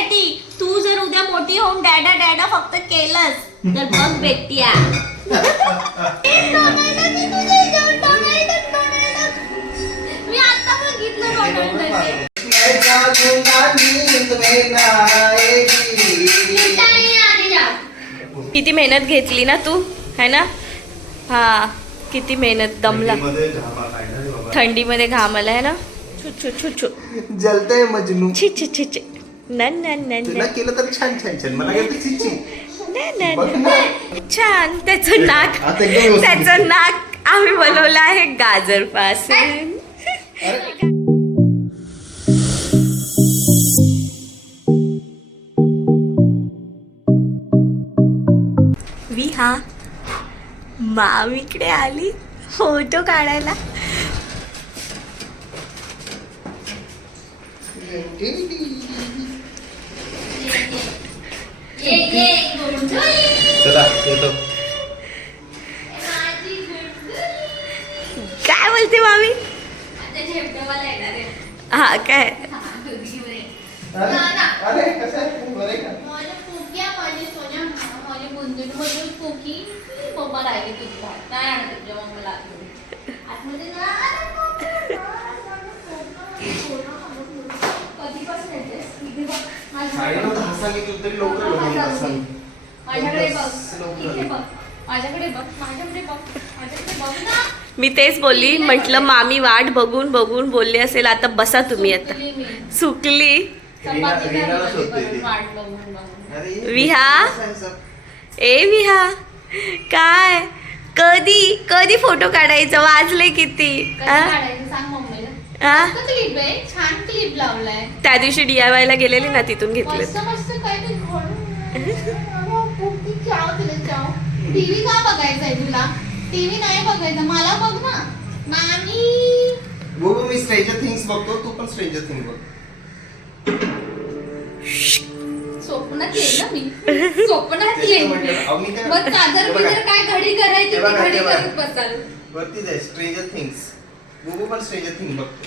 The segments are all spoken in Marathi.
तुझ्यासाठी. तू जर उद्या मोठी होऊन डॅडा डॅडा फक्त केलंस तर बघ बेटिया. मी आता बघितलं डोनाल्ड. किती मेहनत घेतली ना तू, है ना? हा, किती मेहनत, दमला. थंडीमध्ये घाम आला है ना. छू छू छू जलतय मजनू. छी छी छी छी. तुला केलं तर छान छान छान. मला काय छी छी. छान. त्याचं नाक आम्ही बनवलं आहे गाजर पासून. विहा मामीकडे आली फोटो काढायला. चला येतो. काय बोलते मामी? हा काय अरे कसं आहे? बरं आहे का? मी तेच बोलली, म्हटलं मामी वाट बघून बघून बोलली असेल, आता बसा तुम्ही. आता सुकली. विहा, ए विहा, काय कधी कधी फोटो काढायचं? वाजले किती? छान क्लिप लावलाय. त्या दिवशी DIY ला गेलेली ना, तिथून घेतले. टीव्ही का बघायचंय तुला? टीव्ही नाही बघायचं, मला बघ ना मामी. हो मी स्ट्रेंजर थिंग्स बघतो, तू पण स्ट्रेंजर थिंग्स बघ. स्वप्नात येईल ना मी. स्वप्नात येईल. मग चादर बिदर काय घडी करायची ती घडी करत बसाल. वरती जाय. Stranger things. बुबू पण स्ट्रेंजर थिंग्स बघतो.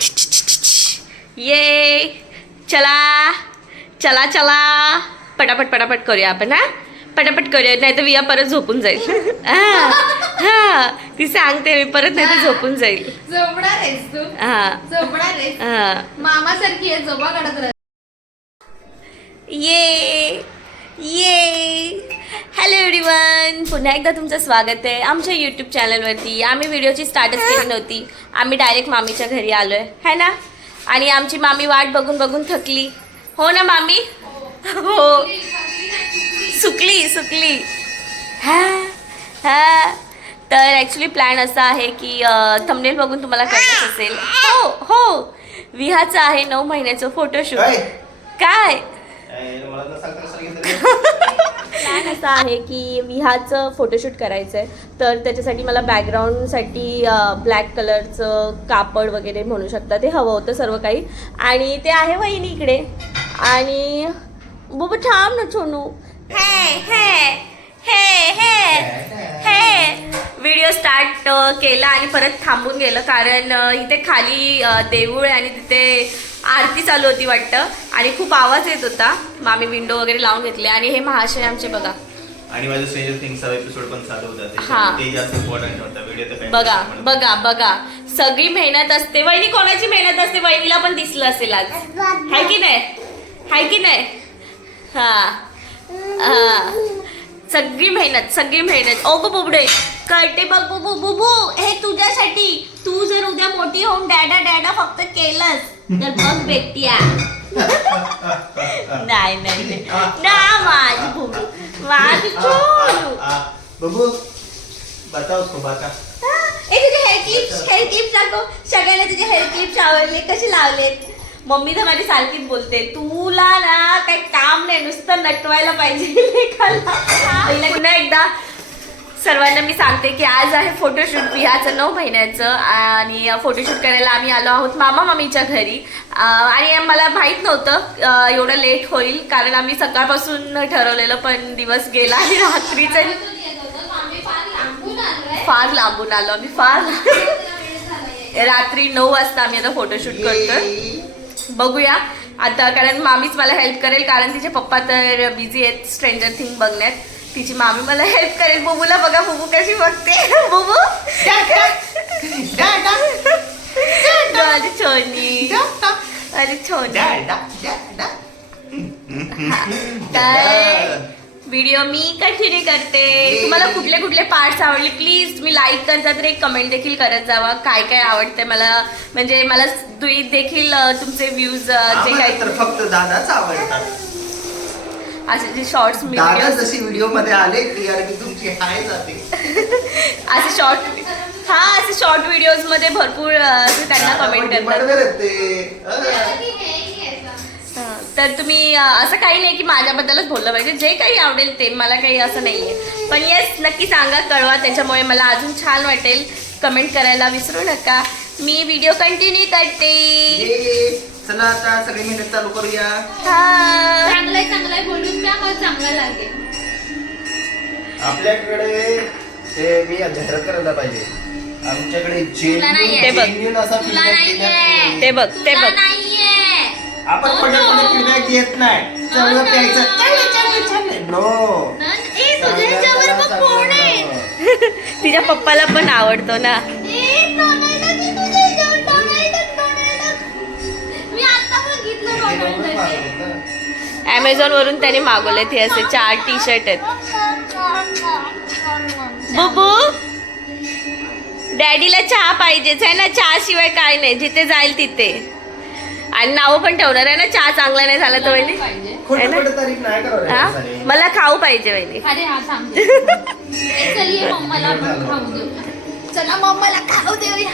ये चला चला चला, पटापट पटापट करूया आपण. हा, पटापट करूया, नाही तर विया परत झोपून जाईल. हा, ती सांगते मी परत, नाही तर झोपून जाईल. झोपणार आहेस तू? हा झोपणार आहेस? हा. मामासारखी आहे, झोपा काढत राह. ये हॅलो एव्हरीवन, पुन्हा एकदा तुमचं स्वागत आहे आमच्या यूट्यूब चॅनलवरती. आम्ही व्हिडिओची स्टार्टच केली नव्हती, आम्ही डायरेक्ट मामीच्या घरी आलो आहे, है ना? आणि आमची मामी वाट बघून बघून थकली. हो ना मामी? हो, सुकली. हा हा. तर ॲक्च्युली प्लॅन असा आहे की थंबनेल बघून तुम्हाला कळत असेल. हो, विहाचं आहे 9 महिन्याचं फोटोशूट. काय प्लॅन असा आहे की विहाचं फोटोशूट करायचं आहे, तर त्याच्यासाठी मला बॅकग्राऊंडसाठी ब्लॅक कलरचं कापड वगैरे म्हणू शकता, ते हवं होतं सर्व काही. आणि ते आहे वहिनीकडे. आणि बुबू थांब ना छोनू. व्हिडिओ स्टार्ट केला आणि परत थांबून गेलं, कारण इथे खाली देऊळ आहे आणि तिथे आरती चालू होती वाटतं, आणि खूप आवाज येत होता. मामी विंडो वगैरे लावून घेतले. आणि हे महाशय आमचे बघा. आणि माझं स्ट्रेंजर थिंग्सचा एपिसोड पण चालू होता. हा. ते जास्त इम्पॉर्टंट होता. व्हिडिओ तर बघा बघा बघा, सगळी मेहनत असते. वहिनी कोणाची मेहनत असते? वहिनीला पण दिसलं असेल आज, हाय की नाही? हा, सगळी मेहनत. ओ बुबडे कळते बघ. बुबू हे तुझ्यासाठी. तू जर उद्या मोठी होऊन डॅडा डॅडा फक्त केलंस तर बघ बेटिया. नाही ना माझी बुबू, माझी छोनू. बबू बताओ उसको बाता. ए तुझे हेअर क्लिप्स दाखव. सगळ्यांना तुझे हेअर क्लिप्स आवडले, कसे लावलेत? मम्मी तर माझी सारखीच बोलते, तुला ना काही काम नाही, नुसतं नटवायला पाहिजे. पुन्हा एकदा सर्वांना मी सांगते की आज आहे फोटोशूट विहाचं 9 महिन्याचं. आणि फोटोशूट करायला आम्ही आलो आहोत मामीच्या घरी. आणि मला माहीत नव्हतं एवढं लेट होईल, कारण आम्ही सकाळपासून ठरवलेलं, पण दिवस गेला आणि रात्रीचं फार लांबून आलो आम्ही. रात्री 9 वाजता आम्ही आता फोटोशूट करतोय. बघूया आता कारण मामीच मला हेल्प करेल, कारण तिचे पप्पा तर बिझी आहेत स्ट्रेंजर थिंग बघण्यात. तिची मामी मला हेल्प करेल. बुबूला बघा, बुबू कशी बघते. बुबू अरे छोनी, अरे छोनी. काय व्हिडिओ मी कंटिन्यू करते. तुम्हाला कुठले कुठले पार्ट्स आवडले प्लीज तुम्ही लाईक करता तर एक कमेंट देखील करत जावा. काय काय आवडते मला, म्हणजे मला देखील तुमचे व्ह्यूज जे काही तर फक्त दादाच आवडतात. असे जे शॉर्ट्स दादा जशी व्हिडिओ मध्ये आले टीआरपी तुमची हाय जाते. असे शॉर्ट व्हिडिओज मध्ये भरपूर असे त्यांना कमेंट करतात. तर तुम्ही असं काही नाही की माझ्याबद्दलच बोललं पाहिजे. जे काही आवडेल ते, मला काही असं नाहीये. पण येस, नक्की सांगा, कळवा. त्याच्यामुळे मला अजून छान वाटेल. कमेंट करायला विसरू नका. मी व्हिडिओ कंटिन्यू करते. चला आता सगळी मेहनत चालू करूया. चांगलाय बोलून द्या, मग चांगला लागेल. आपल्याकडे ते मी जाहिरात करायला पाहिजे. आमच्याकडे genuine असा feedback देण्यात ते बघ आपण कोणी फीडबॅक देत नाही. चांगलं प्यायचं नो. तिच्या पप्पाला पण आवडतो ना. Amazon वरून त्याने मागवले ते असे 4 टी-शर्ट आहेत. बुबू डॅडीला चहा पाहिजेच आहे ना. चहा शिवाय काय नाही, जिथे जाईल तिथे. आणि नाव पण ठेवणार आहे ना, चहा चांगला नाही झाला तर वहिनी. तारीख नाही करावं. मला खाऊ पाहिजे वहिनी. अरे हा सांगते. चलिए मम्माला आपण खाऊ देऊ. चला मम्माला खाऊ देऊया.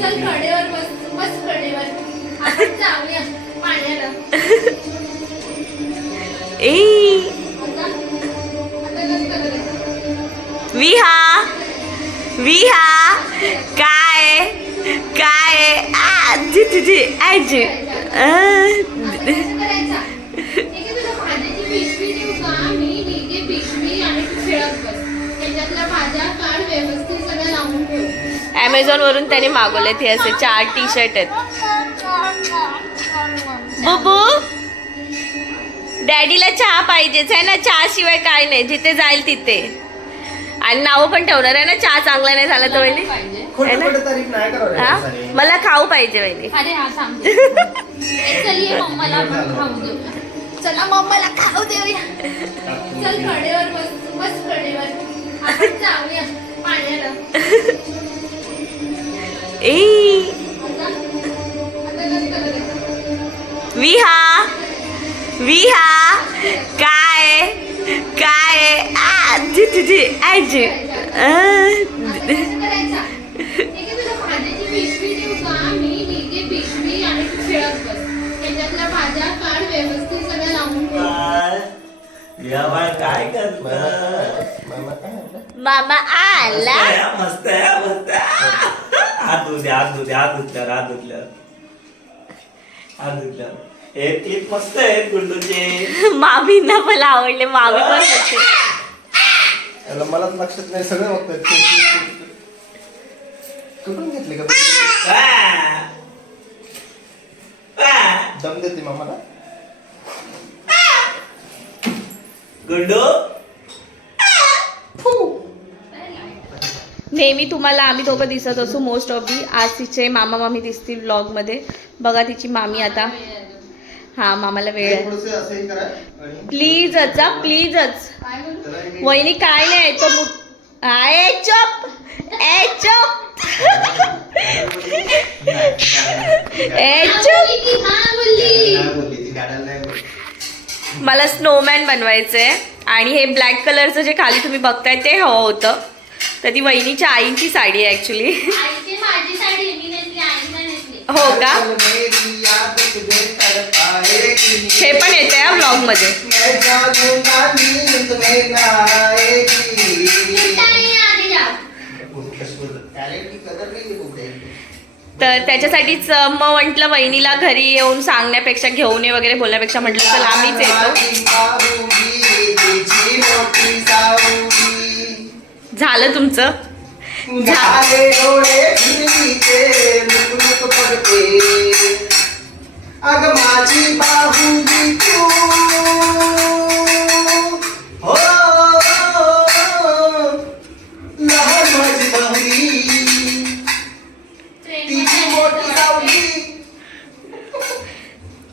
चल कडेवर बस कडेवर आपण जाऊया पाण्याला. विहा काय आजी तुझी आजी. Amazon वरून त्याने मागवले ते असे 4 टी-शर्ट आहेत. बुबू डॅडीला चहा पाहिजेच आहे ना. चहा शिवाय काय नाही, जिथे जाईल तिथे. आणि नाव पण ठेवणार आहे ना, चहा चांगला नाही झाला तर वहिनी. तारीख नाही करावं. मला खाऊ पाहिजे वहिनी. अरे हा सांगते. चलिए मम्माला आपण खाऊ देऊ. चला मम्माला खाऊ देऊया. चल कडेवर बस कडेवर आपण जाऊया पाण्याला. विहा काय आजी तुझी आजी. काय करणार मामा आला. मस्त हात धुतल्या. हे क्लिप मस्त आहे गुंडूचे. मामींना पण आवडले. मामी पण होते. मला लक्षात नाही. सगळं बघतात. कुठून घेतले का दम देते मामाला. गुंडू नेहमी तुम्हाला आम्ही दोघं दिसत असू मोस्ट ऑफ दी. आज तिचे मामा मामी दिसतील व्लॉग मध्ये. बघा तिची मामी आता. हा मामाला वेळ आहे. प्लीजच वहिनी काय नाही तो चुप. मला स्नोमॅन बनवायचंय. आणि हे ब्लॅक कलरचं जे खाली तुम्ही बघताय ते हवं होतं. तर ती वहिनीच्या आईची साडी आहे ऍक्च्युली. हो का. हे पण येते या ब्लॉग मध्ये. तर त्याच्यासाठीच मग म्हटलं वहिनीला घरी येऊन सांगण्यापेक्षा, घेऊन ये वगैरे बोलण्यापेक्षा म्हटलं चल आम्हीच येतो. झालं तुमचं. अग माझी बाहुली तू हो लहान माझी बाहुली तिची मोठी सावली.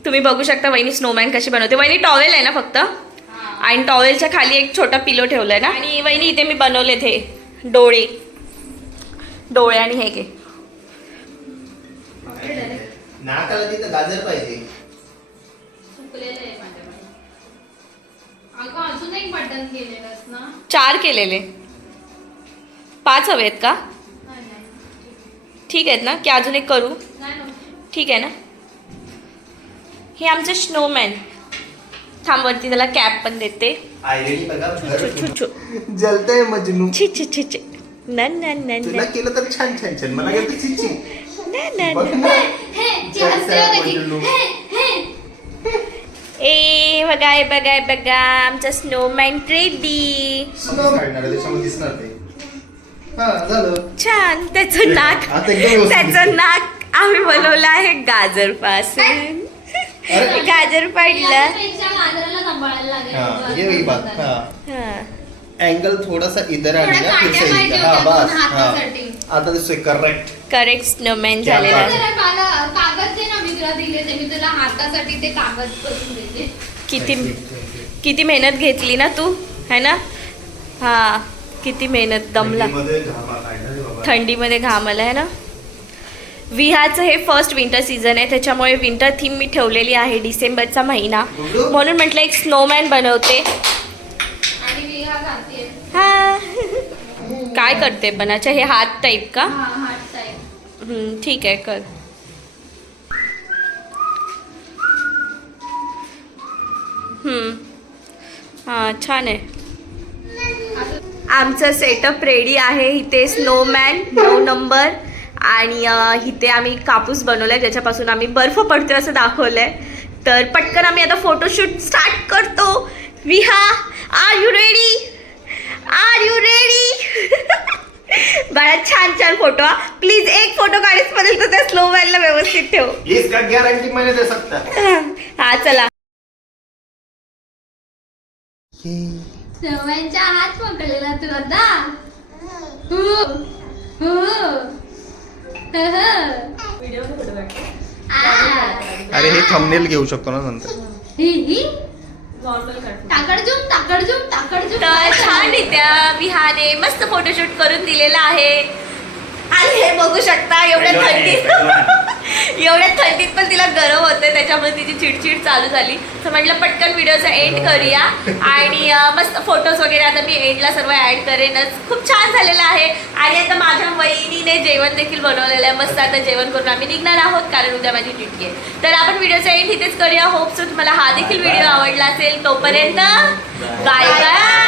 तुम्ही बघू शकता वहिनी स्नोमॅन कशी बनवते. वहिनी टॉवेल आहे ना फक्त, आणि टॉवेलच्या खाली एक छोटा पिलो ठेवलाय ना. आणि वहिनी इथे मी बनवले ते डोळे आणि हे घे. नाकाला तिथं गाजर पाहिजे. सुकलेलं आहे माझ्याकडे. अगं अजून एक बटन केलेलंस ना? 4 केलेले, 5 हवेत का? नाही, नाही. ठीक आहेत ना, की अजून एक करू? नाही नको. ठीक आहे ना. हे आमचं स्नोमॅन. थांब वरती त्याला कॅप पण देते. आयडी बघा छु, छु, छु. जलतय मजनू. छी छी छी छी. न न न तुला न केलं तर छान छान छान. मला काय चिची न बघ न. ना. हे, ती हसते बघा ती. मजनू. हे. ए बघाय बघाय बघा आमचा स्नोमॅन रेडी. काढणार आहे, त्याच्यामध्ये दिसणार ते. हा झालं. छान. त्याचं नाक, आता एकदम व्यवस्थित त्याचं नाक आम्ही बनवलं आहे गाजर पासून. अरे गाजर पाडलं. याच्यापेक्षा गाजराला सांभाळायला लागेल. हाँ ये वही बात. हाँ हा एंगल थोडासा इधर थोडा आणि ना फिर काट्या से पाहिजे इधर. हाँ होत्या बस दोन हाँ हातासाठी. आता दिसतोय करेक्ट. करेक्ट स्नोमॅन क्या झालेला बात. आहे. जरा मला कागद दे ना, मी तुला दिले ते. मी तुला हातासाठी ते कागद करून देते. किती मेहनत घेतली ना तू, है ना. हा किती मेहनत, दमला. थंडीमध्ये घाम आला आहे ना. विहाचं हे फर्स्ट विंटर सीझन आहे, त्याच्यामुळे विंटर थीम मी ठेवलेली आहे. डिसेंबरचा महिना म्हणून म्हटलं एक स्नोमॅन बनवते. आणि विहा खाते. हा काय करते पण. अच्छा हे हात टाईप का? हा हात टाईप. ठीक आहे कर. हां छान आहे. आमचं सेटअप रेडी आहे. इथे स्नोमॅन 9 नंबर आणि इथे आम्ही कापूस बनवलाय ज्याच्यापासून आम्ही बर्फ पडतोय असं दाखवलंय. तर पटकन आम्ही आता फोटोशूट स्टार्ट करतो. Viha are you ready? Are you ready? बाळा छान छान फोटो. प्लीज एक फोटो काढीस पर्यंत त्या स्नोमॅनला व्यवस्थित ठेव. इसका गारंटी मैंने दे सकता. हा चला. सर्वांचा हात पकडलेला तू आता. हो. हो. अरे हे थंबनेल घेऊ शकतो ना नंतर. ताकडझुम. तर छान रित्या विहाने मस्त फोटोशूट करून दिलेला आहे. आणि हे बघू शकता एवढ्या थंडीत पण तिला गरम होते, त्याच्यामुळे तिची चिडचिड चालू झाली. तर म्हटलं पटकन व्हिडिओचा एंड करूया. आणि मस्त फोटोज वगैरे आता मी एंडला सर्व ॲड करेनच. खूप छान झालेलं आहे. आणि आता माझ्या वहिनीने जेवण देखील बनवलेलं आहे. मस्त आता जेवण करून आम्ही निघणार आहोत, कारण उद्या माझी ड्युटी आहे. तर आपण व्हिडिओचा एंड इथेच करूया. होप सो तुम्हाला हा देखील व्हिडिओ आवडला असेल. तोपर्यंत बाय बाय.